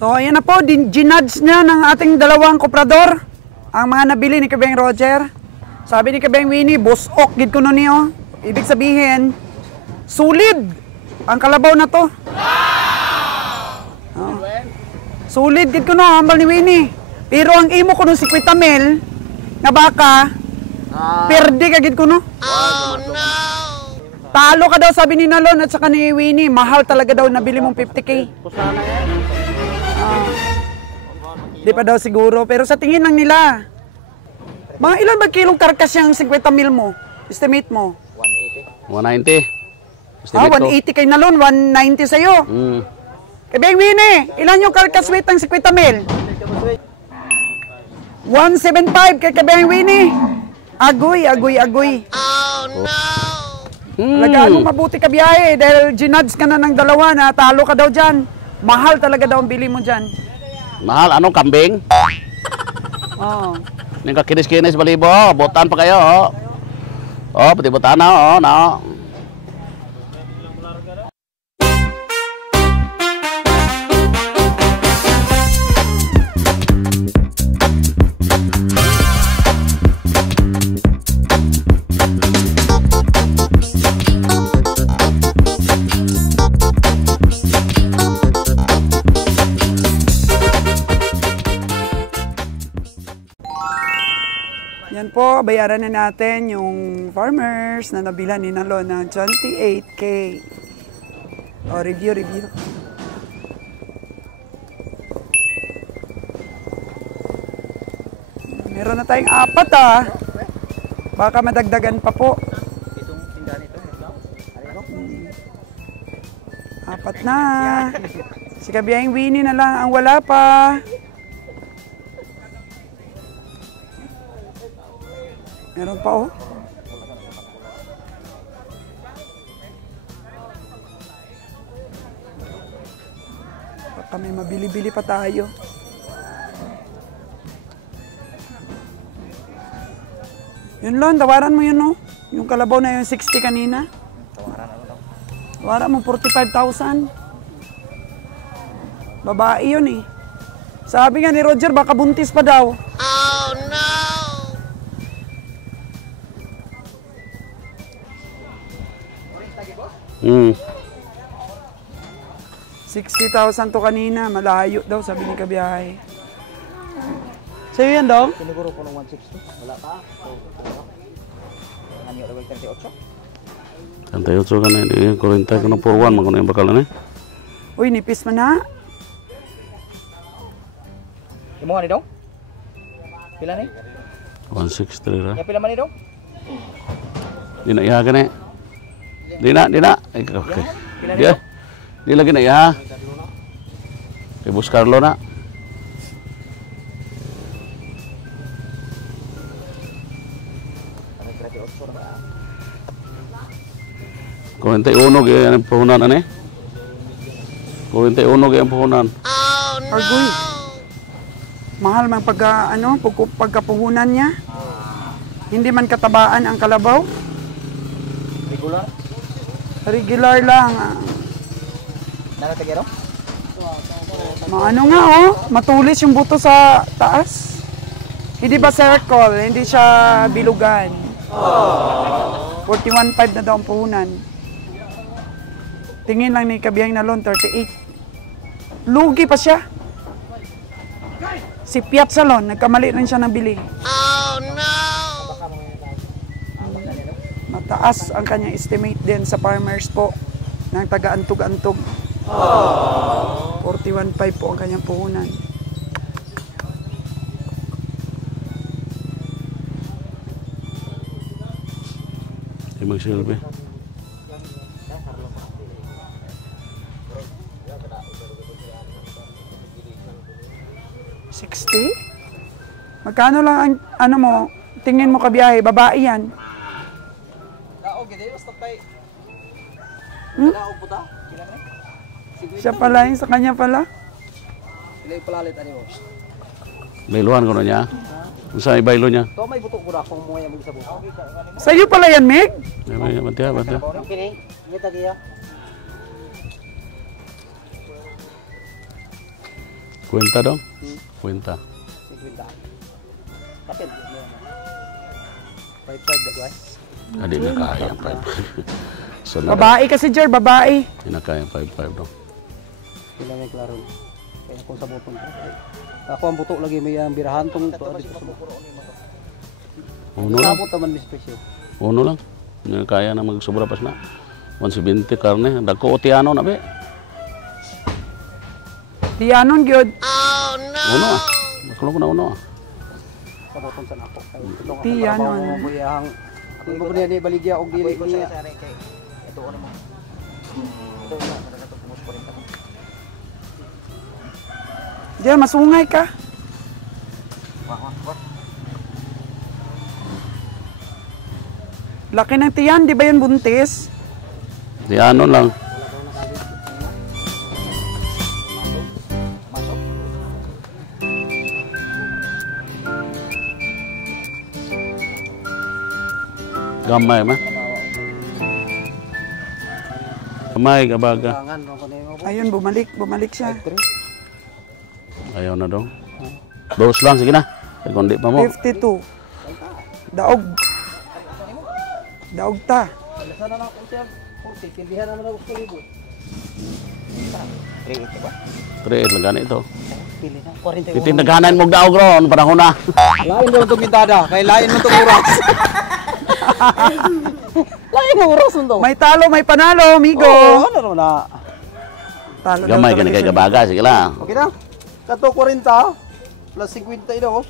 So, ayan na po, ginudge niya ng ating dalawang koprador ang mga nabili ni Kabeng Roger. Sabi ni Kabeng Winnie, busok, gid ko nun niyo. Ibig sabihin, sulid ang kalabaw na to. Oh. Sulid, gid ko no, hambal ni Winnie. Pero ang imo ko nun 50 mil na baka, perde ka gid ko no. Oh no! Talo ka daw, sabi ni Nalon at saka ni Winnie. Mahal talaga daw, nabili mong 50K. Di pa daw siguro, pero sa tingin lang nila. Mga ilan ba kilong karkas yung 50 mil mo? Estimate mo? 190. 180 kay Nalon, 190 sa'yo. Kabeng Winnie, ilan yung karkas weight ng 50 mil? 175 kay Kabeng Winnie. Agoy. Oh no! Lagaan mo mabuti ka biyahe dahil ginudge ka na ng dalawa na talo ka daw dyan. Mahal talaga daw ang bili mo dyan. Mahal? Anong kambing? Oo. Yung kakinis-kinis balibo, botan pa kayo. Pati botan na, na. Yan po, bayaran na natin yung farmers na nabilan ni Nalon ng 28K. O, review. Meron na tayong 4 Baka madagdagan pa po. Itong tindahan ito, 4 na. Si Kabiyang Winnie na lang ang wala pa. Meron pa Baka may mabili-bili pa tayo. Yun lang, tawaran mo yun Yung kalabaw na yung 60 kanina. Tawaran mo 45,000. Babae yun eh. Sabi nga ni Roger, baka buntis pa daw. Oh no! 60,000 to kanina, malayo daw, sabi ni Kabiyahe. Sa'yo yan daw? Siniguro ko ng 160. Wala pa. Ano yung 38? 38 ka na, hindi 40 ka na 41, magkano yung bakal na Uy, nipis man na. Yung mga ni daw? Pila ni? 163 ra. Yung pila man ni daw? Di na iha ka na. Di na. Okay. Di lagi na iha. Kay Bus Carlo na. Kuwente uno kaya ang puhunan ani. Kuwente uno kaya ang puhunan. Argoy. Mahal man pagkapuhunan niya. Hindi man katabaan ang kalabaw. Regular? Regular lang. Nanatagero? Maano nga matulis yung buto sa taas. Hindi ba circle, hindi siya bilugan. 41.5 na daw ang puhunan. Tingin lang ni Kabiyang Nalon, 38. Lugi pa siya. Si Piat Salon, nagkamali rin siya ng bili. Oh no! Mataas ang kanyang estimate din sa farmers po ng taga-antog-antog. 41.5 po ang kanyang puhunan. Ay magsilbi. Magkano lang ang mo, tingin mo Kabiyahe, babae yan. Siya pala yun, sa kanya pala. Bailuhan ko na niya. Saan ibaylo niya? Ito may buto ko na kung mga yung sa buto. Sa'yo pala yan, Meg? Bantya. Okay, ngita kaya. Kwenta daw? Kwenta. 50. Kapit. 5-5 daw ay. Hindi na kaya ang 5-5. So, na, Babae kasi, Jer, babae. hindi na kaya ang 5-5 daw. Pila may klaro. Kaya kung sa butong. Ako ang buto lagi may ang birahan tong to dito sa buto. Uno lang. Sabot naman mis presyo. Uno lang. Hindi na kaya na magsobra pas na. 170 karne. Dagko o tiano na be. Tiyanon, gyud. Uno ah. Makulong ko na uno ah. Sa butong sa nako. Tiyanon. Kung mo ni baligya og dili niya. Ito ano mo. Jer, masungay ka. Laki ng tiyan, di ba yun buntis? Tiano lang. Gamay ma. Gamay kabaga. Tangan ro ko nimo. Ayun, bumalik siya. Ayaw na daw. Dos lang, sige na. Kung di pa mo. 52. Daog. Daog ta. Sana na ko siya. Kung titindihan naman ako sa libot. 3 ba? 3 lang gani ito. Pili na 41. Titindaghanan mo daog ron, panahon na. Lain daw itong mintada, kay lain mo itong oras. Lain mo oras mo May talo, may panalo, amigo. Oo, ano na. Talo daw Gamay talaga ka kay siya. kabaga, sige lang. Okay na. Kato 40 plus 50 daw.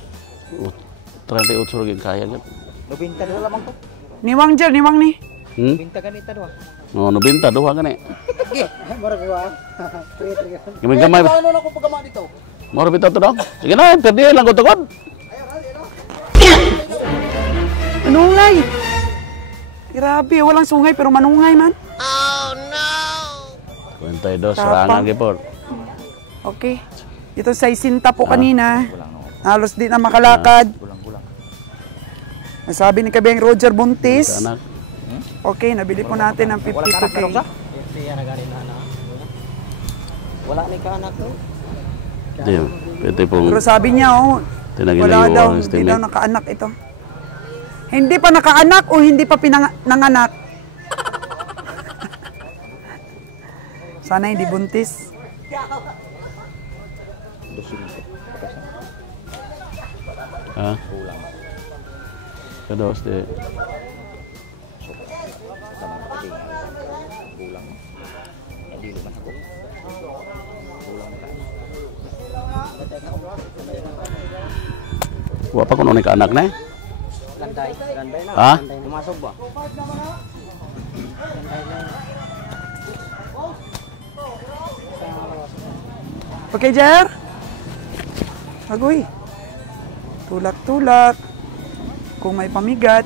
38 rin kaya gan. 90 na lamang to. Niwang, Jer, niwang ni. Hmm? 90 ganito daw. No, 90 duha gani. Okay, mara ko ah. Gamay. Ano na ko pagama dito? Mo bitaw to daw. Sige na, perdi lang ko tukod. Manungay. Grabe, walang sungay pero manungay man. 22 Tapang. serangan gipon. Okay. Ito sa isinta po kanina. Halos di na makalakad. Nasabi ni Kabeng Roger buntis. Anak. Okay, nabili po natin ng 52K. Wala ni ka anak to. Di, pwede pong Pero sabi niya, oh, tinagin wala na daw, yung hindi daw nakaanak ito. Hindi pa nakaanak o hindi pa nanganak? Sana hindi buntis. Ha? Kados de. Wa pa kuno ni ka anak na eh. Landay na. Ha? Pumasok ba? Okay, Jer? Agoy. Tulak-tulak. Kung may pamigat.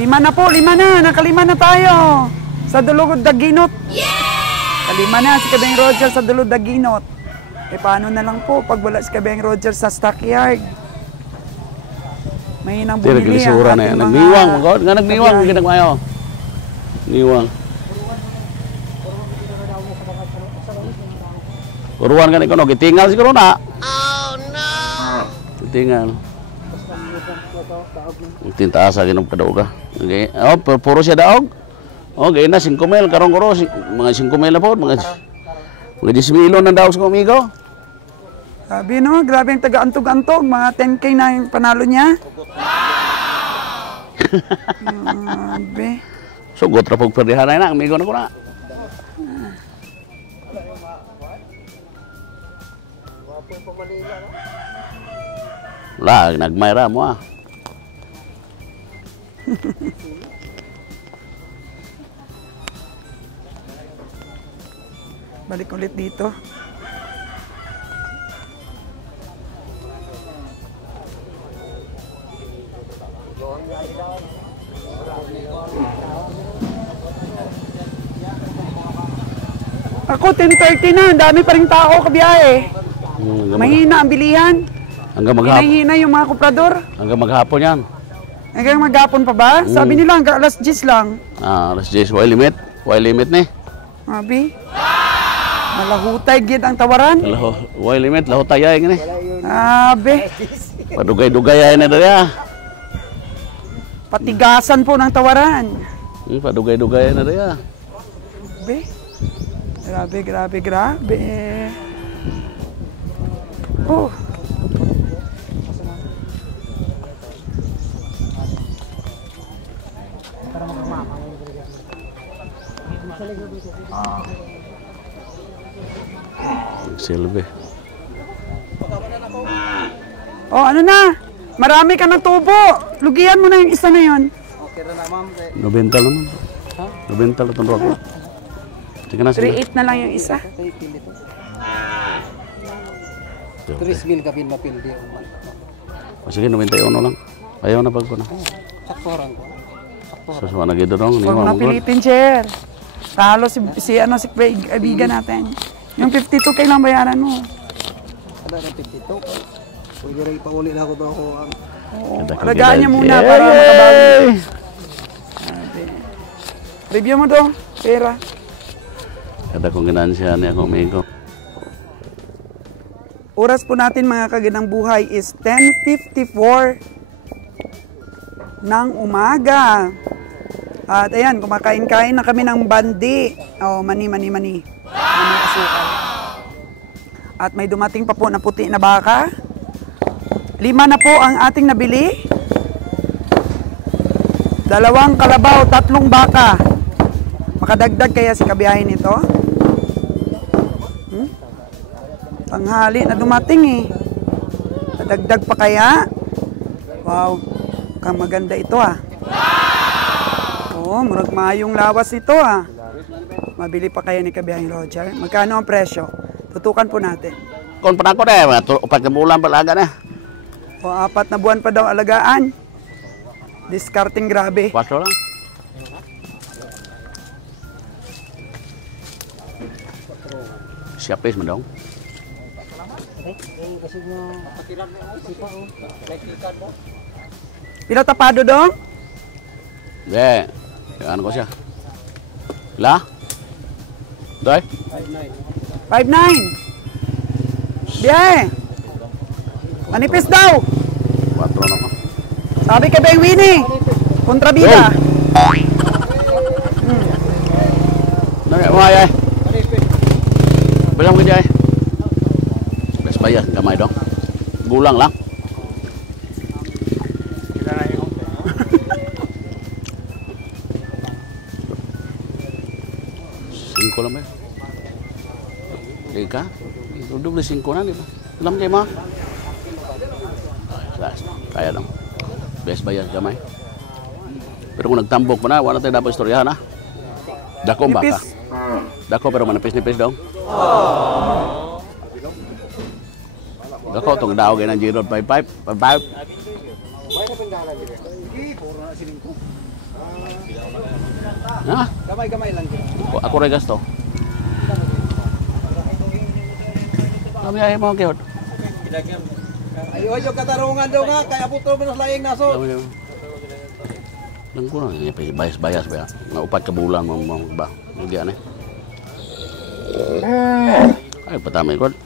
Lima na po, 5 na. Nakalima na tayo. Sa Dulugod Daginot. Kalima na si Kabeng Roger sa Dulugod Daginot. E paano na lang po pag wala si Kabeng Roger sa stockyard? May hinang Tira bumili gilisura na yan. Nagniwang, magod nga nagniwang kabiyahe. ginagmayo. Niwang. Uruan kan ikono gitingal siguro na. Oh no. Gitingal. Tinta asa ginom kadaog ka. Okay. Oh, puro siya daog. Oh, gay na 5 mil karong kuro mga 5 mil na po, mga 10 mil na daog sa amigo. Sabi no, grabe ang taga-antog-antog. Mga 10K na yung panalo niya. Grabe. Sugot ra pug perdihan na amigo na ko na. Lah, nagmayra mo ah. Balik ulit dito. Ako, 10:30 na. Ang dami pa rin tao kabiyahe. Mahina ang bilihan. Hanggang maghapon. Hinahina yung mga kuprador. Hanggang maghapon yan. Hanggang maghapon pa ba? Sabi nila hanggang alas 10 lang. Ah, alas 10 wa limit. Why limit ni? Abi. Malahutay gid ang tawaran. Why limit? Lahutay ay gini. Abi. Padugay-dugay ay na daya. Patigasan po ng tawaran. Padugay-dugay ay na daya. Abi. Grabe, grabe, grabe. Oh. Silbi. Oh, ano na? Marami ka ng tubo. Lugihan mo na yung isa na yon. Okay na ma'am. 90 naman. Ha? 90 lang itong rock. Sige na, sige. 3.8 na lang yung isa. Kay pili to. Okay. 3 mil kapin mapildi. Sige, 91 lang. Ayaw na pag ko na. Sakto orang ko. Sakto. Susuwa na gito dong. Huwag mo na pilitin, Chair. Talo si kaibigan natin. Yung 52 kailang bayaran mo. Ada na 52. Pwede rin ipauli na ako daw ako ang... Oo. Alagaan niya muna para makabawi. Sabi. Review mo to, pera. Kada kong ginansya niya kung amigo. Oras po natin mga kaganang buhay is 10:54 ng umaga. At ayan, kumakain-kain na kami ng bandi. Oh, mani. Mani asukal. At may dumating pa po na puti na baka. 5 na po ang ating nabili. 2 kalabaw, 3 baka. Makadagdag kaya si kabiyahin nito? Tanghali na dumating eh. Madagdag pa kaya? Wow, maganda ito ah. Oo, murag mayong lawas ito ah. Mabili pa kaya ni kabiyahin Roger? Magkano ang presyo? Tutukan po natin. Kung pa ako na, upat na bulan palaga na. O 4 na buwan pa daw alagaan. Discarding grabe. 4 lang. Siapis mo daw. Kasi nga pakiram na ako. Sipa o. Laiklikan mo. Pila tapado dong? Be, ano ko siya? La? Doy? 5-9. 5.9. Biyahe. Manipis daw. 4 naman. Sabi ka ba yung Winnie? Kontrabida. Nagay mo ay. Bilang ko dyan. Bes bayar, gamay dong. Gulang lang. Singko lang ba yun? Ika? Doble 5 na, di ba? Alam kayo mo? Kaya lang. Bes bayar, gamay. Pero kung nagtambok pa na, wala tayo dapat istoryahan ha. Dako ang baka. Dako pero manipis-nipis daw. Dako itong daog ng G-Road 55. Ha? Gamay-gamay lang. Ako rin gasto. Kami ay mga kihot. Ayo katarungan daw nga. Kaya puto mo ng laing naso. Lang ko na. Bayas-bayas ba? Naupat ka bulan mo ba? Hindi yan eh. Ay, patama ikot.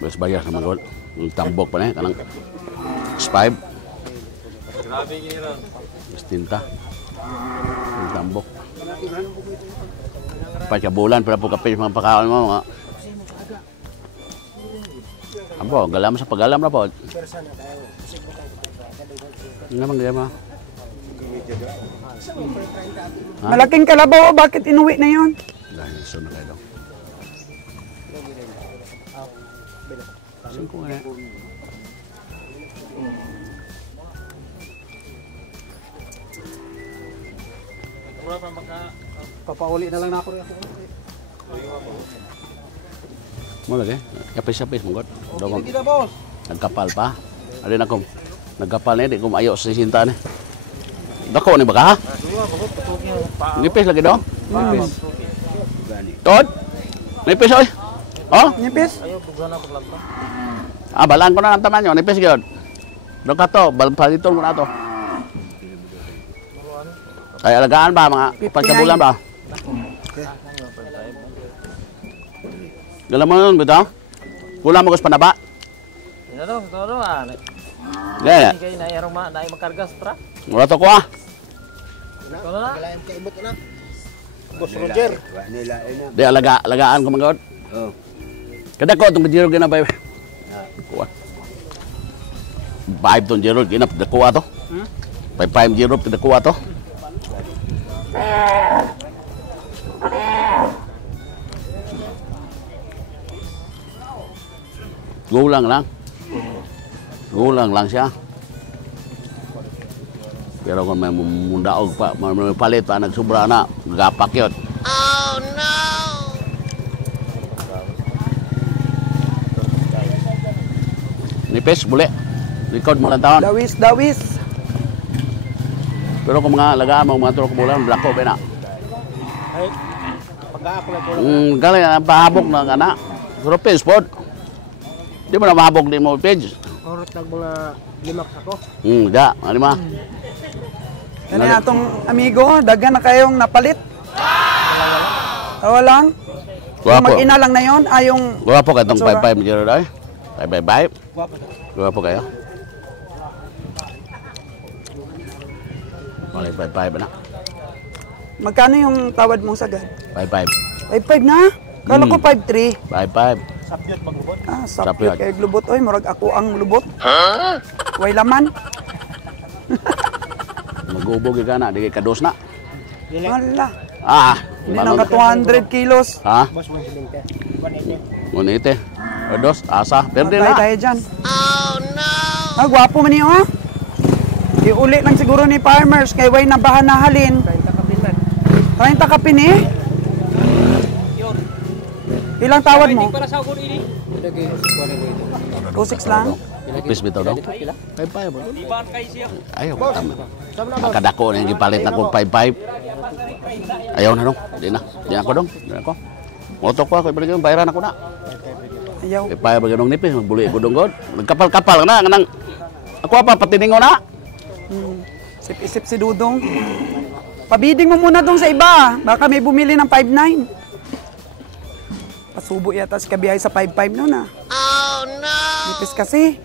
Bayas-bayas naman ikot. Yung tambok pa na eh. Kanang S5. Distinta. Yung tambok. Upat ka bulan. Pero po kapit mga pakaon mo. Mga. Apo, galam sa pagalam na po. Ano naman gaya mo? Malaking kalabaw, bakit inuwi na yun? Dahil sunod kayo daw. Singko nga na. Papauli na lang na ako rin. Mo lagi. Yapis-yapis monggot. Hindi na boss. Nagkapal pa. Alin ako. Nagkapal na di ko maayo sa sinta ni. Dako ni baka ha? Nipis lagi daw. Nipis. Tod. Nipis oy. Oh, Nipis? balaan ko na ang taman nyo. Nipis gyud. Dok ka to, balpaliton ko na to. Ay, alagaan ba mga 59. pagkabulan ba? Galam mo yun, bitaw? Kulang mo kas panaba? Ina dong, todo ah. Gaya. Kay na yarong na makarga sa truck. Mura to ko ah. Todo na. Boss Roger. Di alagaan ko mga god. Oh. Kada ko itong Gerald ginapay. Kuha. 5 tong Gerald ginap, dakuha to. 5 Gerald, dakuha to. Gulang lang. Gulang lang siya. Pero kung may mundaog pa, may palit pa, nagsubra na, gapak yun. Oh no! Nipis, buli. Record mo lang taon. Dawis. Pero kung mga alagaan mo, mga turok bulan, blako ba na? Ay, pag-ako na po. Galing na, pahabok na nga na. Pero page pod. Di mo na mahabok din mo page. Orot nag mga limak ako. Da, lima. Yan na atong amigo, dagan na kayong napalit. Tawa lang. Yung Guwapo. mag-ina lang na yun, yung... Guwapo ka itong Sura. 5-5 Gerald ay. 5-5. Guwapo kayo. Malay 5-5 na. Magkano yung tawad mong sagad? 5-5. 5.5 na? Kala ko 5.3. 5-5. Sapyot maglubot. Sapyot Sapyot. kay lubot. Oy, murag ako ang lubot. Way laman. Mag-ubog ka na, di kay kados na. Wala. Hindi Manong- na ka 200 kilos. Ha? Boss 170. 180. Ngunite. Dos, asa. Perde Matay na. tayo dyan. Oh no! Ah, gwapo man niyo, ha? Iuli lang siguro ni farmers kay way na bahan na halin. 30 kapin eh. Ilang tawad mo? Para sa ugod ini. Lagi 26 lang. Pis bitaw daw. 5-5. Di ba kay siya? Ayaw. Makadako na yung gipalit na kong 5-5. Ayaw na dong. Di na. Di na ako dong. Di na ako. Motok ko ako. Ibalik yung bayaran ako na. Ayaw. Ipaya ba ganong nipis? Magbuli ko dong god. Nagkapal-kapal na. Nang ako pa patiningo na. Isip-isip si Dudong. Pabiding mo muna dong sa iba. Baka may bumili ng 5.9. Pasubo yata si Kabiyahe sa 5.5 noon ah. Oh no! Nipis kasi.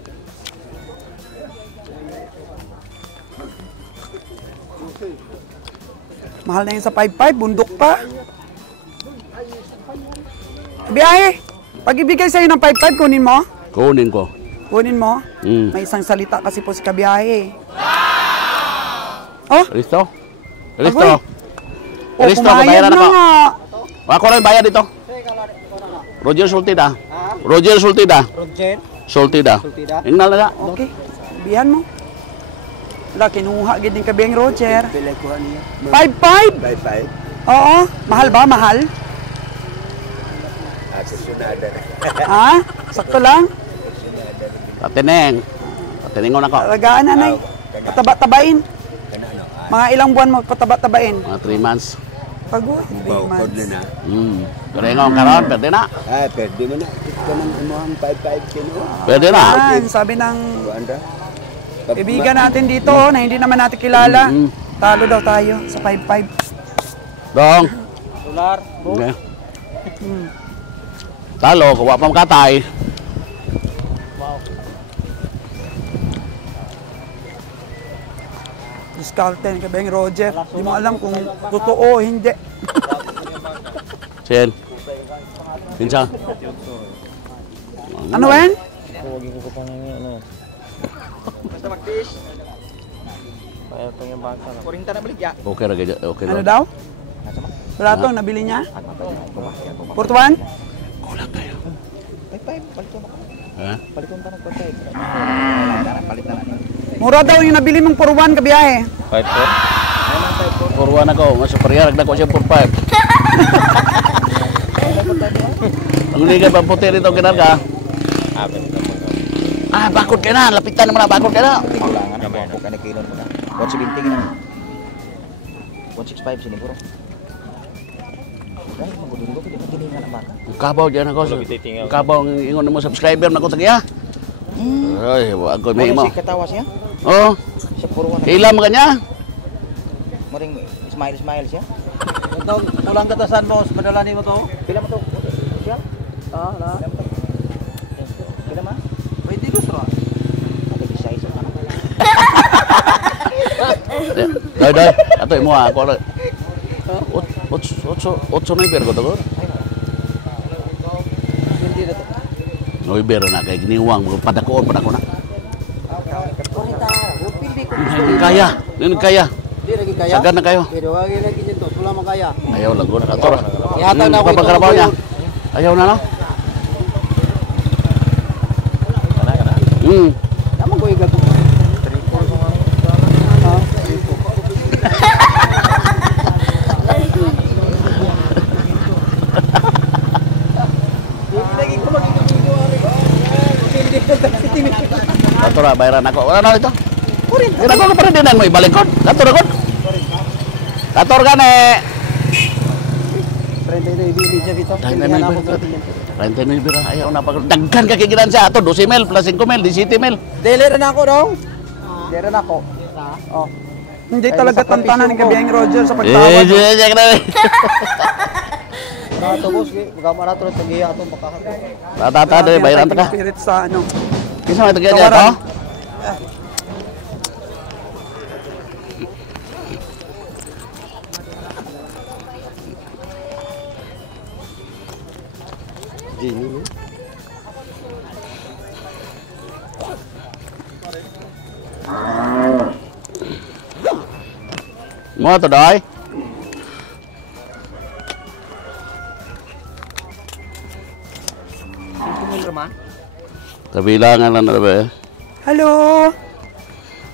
Mahal na yun sa 5.5, bundok pa. Kabiyahe, pag ibigay sa'yo ng 5.5, kunin mo? Kunin ko. Kunin mo? May isang salita kasi po si Kabiyahe. Oh, Risto? Risto? Agoy. Risto, pumayag bayaran na ako. nga. Ako rin bayad dito. Roger Sultida. Roger Sultida. Roger. Sultida. Sultida. Ingnan na. Okay, sabihan mo. Wala, kinuha gid ng Kabiyang Roger. Pila ko niya. 5.5? 55. Oo. Mahal ba? Mahal? Ako sunada na. Ha? Sakto lang? Tatineng. Tatinengon ako. Alagaan na, Nay. Pataba-tabain. Mga ilang buwan mo pataba-tabain? Mga 3 months. Pagod. 3 months. na. Karengon karon, pwede na. Ah, pwede mo na. Ito naman umuhang 55 kilo. Pwede na. Yan, sabi ng Kuanda. kaibigan natin dito na hindi naman natin kilala. Talo daw tayo sa 5.5. Dong. Dolar. Okay. Talo, kuha pa makatay. Discount Kabiyang Roger. Hindi mo alam kung totoo o hindi. Sen. Pinsa. Ano, Wen? Huwag ko pang ano. Basta mag-fish. Kaya pa yung bata na. 40 na balik ya. Okay ra gid. Okay Ano ra. daw? Wala to, nabili niya? Portuan? Kulang kayo. Paliton ako. Ha? Paliton ta nagpatay. Palit na lang. Mura daw yung nabili mong Portuan Kabiyahe. 5-4? Puruan ako, mas superior nagdako siya 4-5. Ang liga pa puti rito kinarga. Bakod ka na, lapitan naman na, bakod ka na. Kulangan na mo ka na kilon mo na. 170 na. 165 siniguro. Ay, magudulog ko di na lang baka. Kabaw dyan ako. Kabaw ang ingon mo subscriber na ko tagiya. Ay, wag ko may mo. Si katawa siya? Oh, Sa puro na. ilam ka niya. Maring Smile siya. Ito, kulang katasan mo, padala mo to. Pila mo to? Siya? Na. Pila ma? Pwede gusto ra. Ada di size ka na. Doy. Ato mo ako. Otso na iber ko to. Hindi na to. No iber na kay giniwang padako na. Kaya. Di lagi kaya. Sagad na kayo. Pero wag lagi nito, wala man kaya. Ayaw lang na kator. Ihatag na ako ito. Pagkarabaw niya. Ayaw na no. Naman ko igag. Kator bayaran ako. Wala na ito. Kira ko pa rin din mo ibalik ko. Kator ako. Kator ka ne. 39 bili siya dito. Pilihan ako sa tingin. 39 bira ayaw na pag daghan ka kigilan siya ato 12 mil plus 5 mil 17 mil. Dili rin ako dong. Dili rin ako. Oh. Hindi talaga tantanan ni Kabiyang Roger sa pagtawad. Nato boss, magama nato sa giya ato makahapon. Tata de bayaran ta ka. Spirit sa ano. Kinsa may tagiya niya to? Mo to doy. Kabilangan lang na ba? Hello.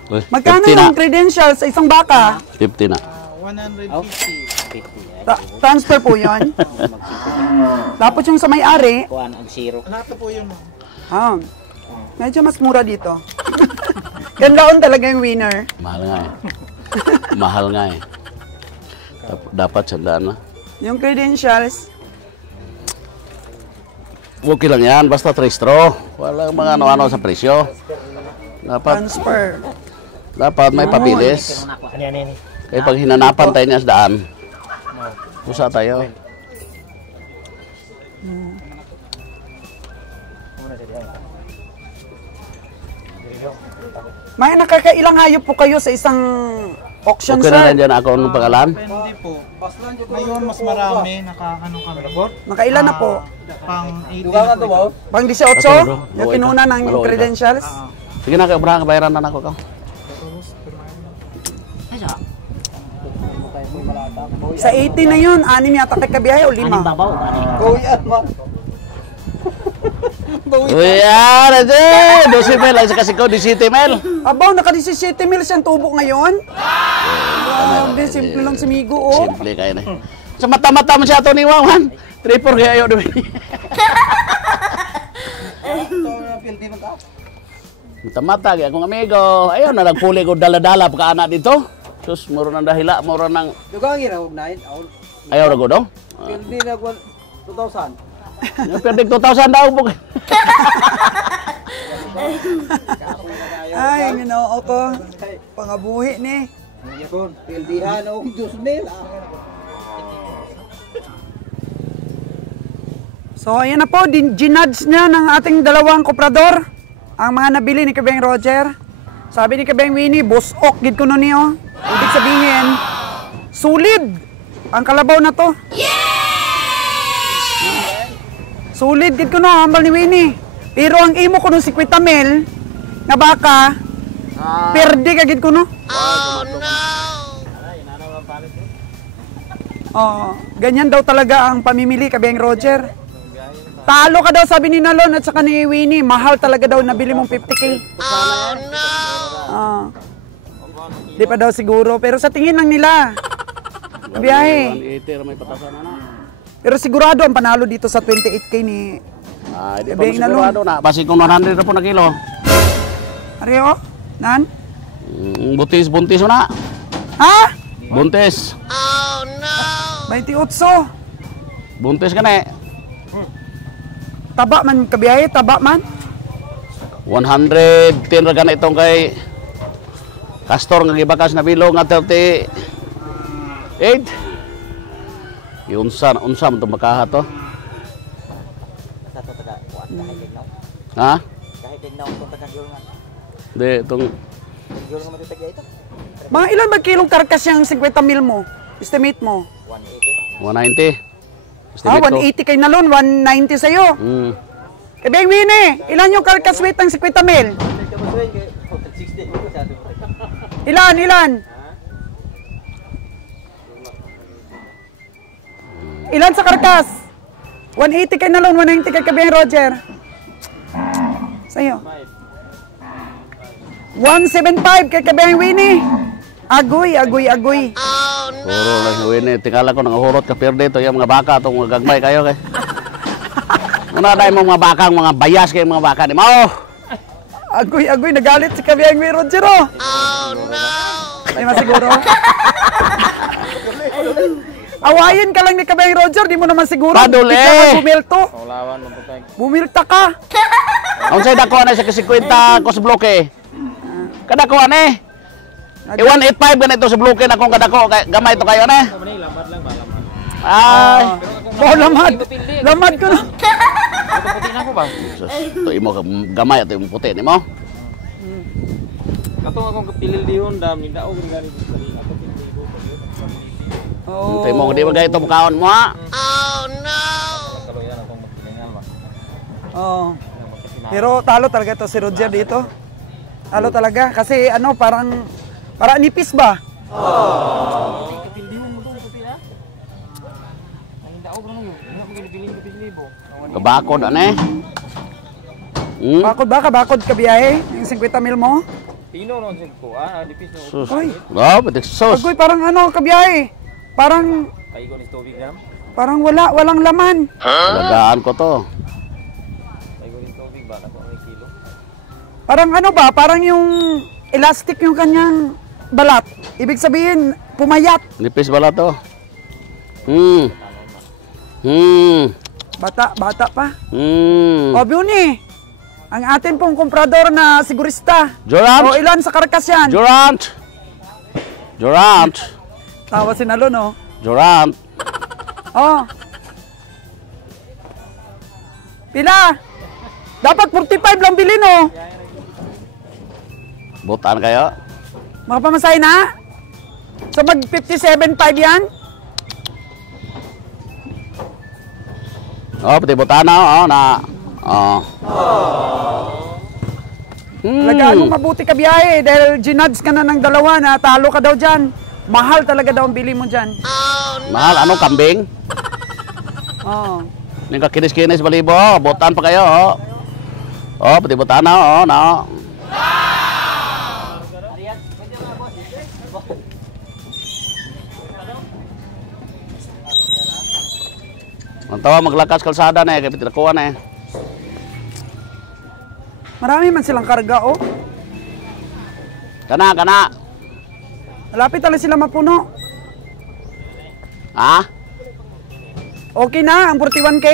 Uy, Magkano 50 na. yung credentials sa isang baka? 50 na. 150. Transfer po yun. Tapos yung sa may-ari, Kuan ang zero. medyo mas mura dito. Ganlaon talaga yung winner. Mahal nga eh. Mahal nga eh. Dapat sandaan na. Yung credentials, Okay lang yan, basta tristro. Walang mga ano-ano sa presyo. transfer. Dapat may papilis. Kaya pag hinanapan tayo niya sa daan, pusa tayo. May nakakailang hayop po kayo sa isang auction, Okay na sir? rin dyan ako ng pangalan. Depende po. Ngayon mas marami, nakaano kami. Nakailan na po? Pang 18 Duga ka to po. mo. Pang 18? Bro. Yung kinuna ng Bro, ito. credentials? Sige na, kabrahan, kabayaran na ako. Sa 18 na yun, 6 yata kay kabiyahe o 5? Babaw. Kuya ma. Uy, yan, ate! 12 mil, ay kasi ko, 17 mil. Abaw, naka-17 mil siyang tubo ngayon? Grabe, simple lang si Migo, oh. Simple kayo na. Sa mata-mata mo siya ito ni Wawan. 3-4 kaya ayaw naman. Mata-mata, kaya akong amigo. Ayaw na nagpuli ko dala-dala pagka anak dito. Sus, muro ng dahila, muro ng... Duga ang ginawag na yun. Ayaw na ko dong. Hindi na 2,000. Yung perdik 2,000 daw po. Ay, ginoo ko. Pangabuhi ni. Yakon, pildihan o 2,000. So, ayan na po, ginudge niya ng ating dalawang koprador ang mga nabili ni Kabeng Roger. Sabi ni Kabeng Winnie, busok, gid ko nun niyo. Ibig sabihin, sulid ang kalabaw na to. Sulid gid ko no, ambal ni Winnie. Pero ang imo ko nung 50 mil nga baka, perde ka gid ko no. Oh no! Oh, ganyan daw talaga ang pamimili, Kabeng Roger. Talo ka daw, sabi ni Nalon at saka ni Winnie. Mahal talaga daw nabili mong 50K. Oh no! Di pa daw siguro, pero sa tingin lang nila. Biyahe. 180 may patasan na. Pero sigurado ang panalo dito sa 28K ni Ah, di pa Kabeng Nalon. sigurado na. Basi kung 100 na po na kilo. Areo? Nan? Buntis na. Ha? Buntis. 28. Buntis ka na eh. Taba man kabiyahe, taba man. 110 ra gana itong kay Castor nga gibakas na bilog nga 30 8. Unsa man itong bakaha to? Sa to taga kuan kahit lignaw. Ha? Kahit lignaw to taga gyul nga. Di, itong Gyul nga matutagya ito. Mga ilan ba kilong karkas yung 50 mil mo? Estimate mo? 180. 190. Ah, Estimate ko. 180 kay Nalon, 190 sa'yo. Hmm. Kabeng Winnie, ilan yung karkas weight ng 50 mil? Ilan? Ilan sa karkas? 180 kay Nalon, 190 kay Kabeng Roger. Sa'yo. 175 kay Kabeng Winnie. Agoy. Puro lang huwin eh. Tingala ko nangahurot ka perde ito yung mga baka itong mga gagmay kayo kay. Muna dahil mga bakang mga bayas kayo mga baka ni Mao. Agoy, nagalit si Kabeng Winnie Roger, oh. No! Di masiguro? Awayin ka lang ni Kabeng Roger, di mo naman siguro. Padul, Di ka eh. bumilto. Kaulawan mo po tayo. Bumilta ka. Ang sa'yo dako na sa 50 ko sa bloke. Kadako eh. 185 ganito sa bloke na kung kadako gamay to kayo na. Lamad lang ba? Lamad. Ay. Oh, lamad ko na. Puti na ko ba? Sus, ito imo gamay at yung puti ni mo. Katong akong kapilil dihon dam ni daog ni gani sa kanila. Oh. Ito mo di ba ito mukaon mo ha? Kaloyan akong magtingal ba. Oh. Pero talo talaga to si Roger dito. Talo talaga kasi ano parang nipis ba? Kapil dihon mo to puti na. Ang daog ra mo. Ano ko ginibilin ko libo. Kabakod ane. Bakod ka biyahe? Yung 50 mil mo? Tino non sig ko dipis no. Sus. Oy. Oh, pati sus. Agoy, parang ano ka biyahe? Parang Paigo ni tubig dam. walang laman. Lagaan ko to. Paigo ni tubig ba na ko ang kilo. Parang ano ba? Parang yung elastic yung kanyang balat. Ibig sabihin, pumayat. Nipis bala to. Bata pa. Hmm. O, ni. Ang atin pong komprador na sigurista. Durant. O, ilan sa karkas yan? Durant. Tawa si Nalon, oh. Durant. Oh. Pila? Dapat 45 lang bilhin, oh. Butan kayo. Mga pamasahe na? So, mag 57.5 yan? Oh, pati butan na. Oh, na. Oh. Lagaan mo mabuti ka biyahe dahil ginudge ka na ng dalawa na talo ka daw dyan. Mahal talaga daw ang bili mo dyan. Mahal, ano, kambing? Oh. Yung kakinis-kinis balibo, butan pa kayo, oh. Oh, pati butan na, oh, na. Ang tawa maglakas kalsada na eh, kaya pitinakuha na eh. Marami man silang karga, oh. Kana. Malapit talaga sila mapuno. Ha? Okay na ang 41K?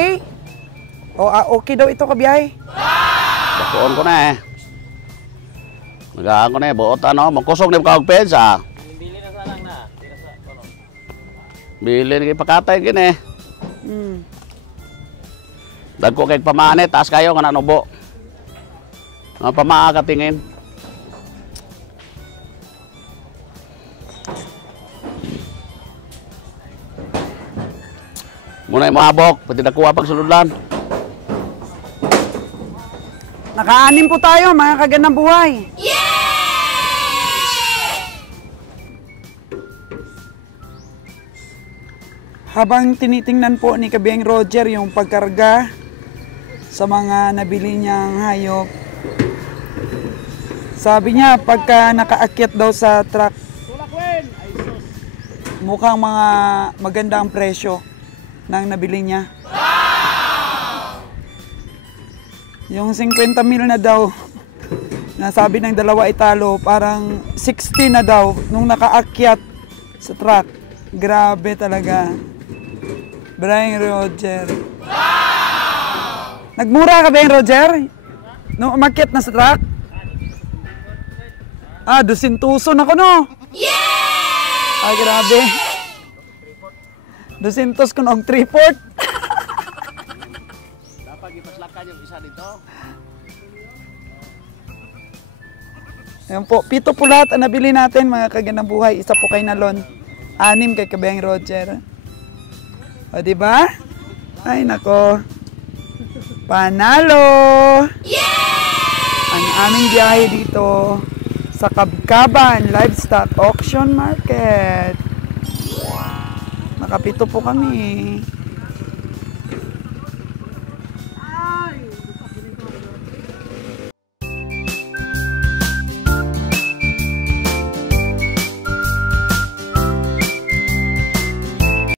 O, okay daw ito kabiyahe. Bakuon ko na eh. Nagaan ko na eh, buot ano, magkusog na yung kagpensa. Bili na sa lang na. Tira sa ano. Bili na kayo pakatay gini eh. Hmm. Dagko kay pamane, taas kayo nga nanubo. Ang pamaa ka tingin. Muna yung mahabok, pati nakuha pag suludlan. Naka-anim po tayo, mga kagandang buhay. Habang tinitingnan po ni Kabeng Roger yung pagkarga sa mga nabili niyang hayop, sabi niya pagka nakaakyat daw sa truck, mukhang mga maganda ang presyo ng nabili niya. Yung 50 mil na daw, nasabi ng dalawa italo, parang 60 na daw nung nakaakyat sa truck. Grabe talaga. Brian Roger. Nagmura ka ba yung Roger? Nung umakyat na sa truck? 200 ako no? Ay, grabe. 200 kun og 3/4. Dapat ipaslakan yung isa dito. Ayan po, 7 po lahat ang nabili natin mga kaganang buhay. Isa po kay Nalon. 6 kay Kabeng Roger. O diba? Ay nako. Panalo! Ang aming biyahe dito sa Kabkaban Livestock Auction Market. Nakapito po kami.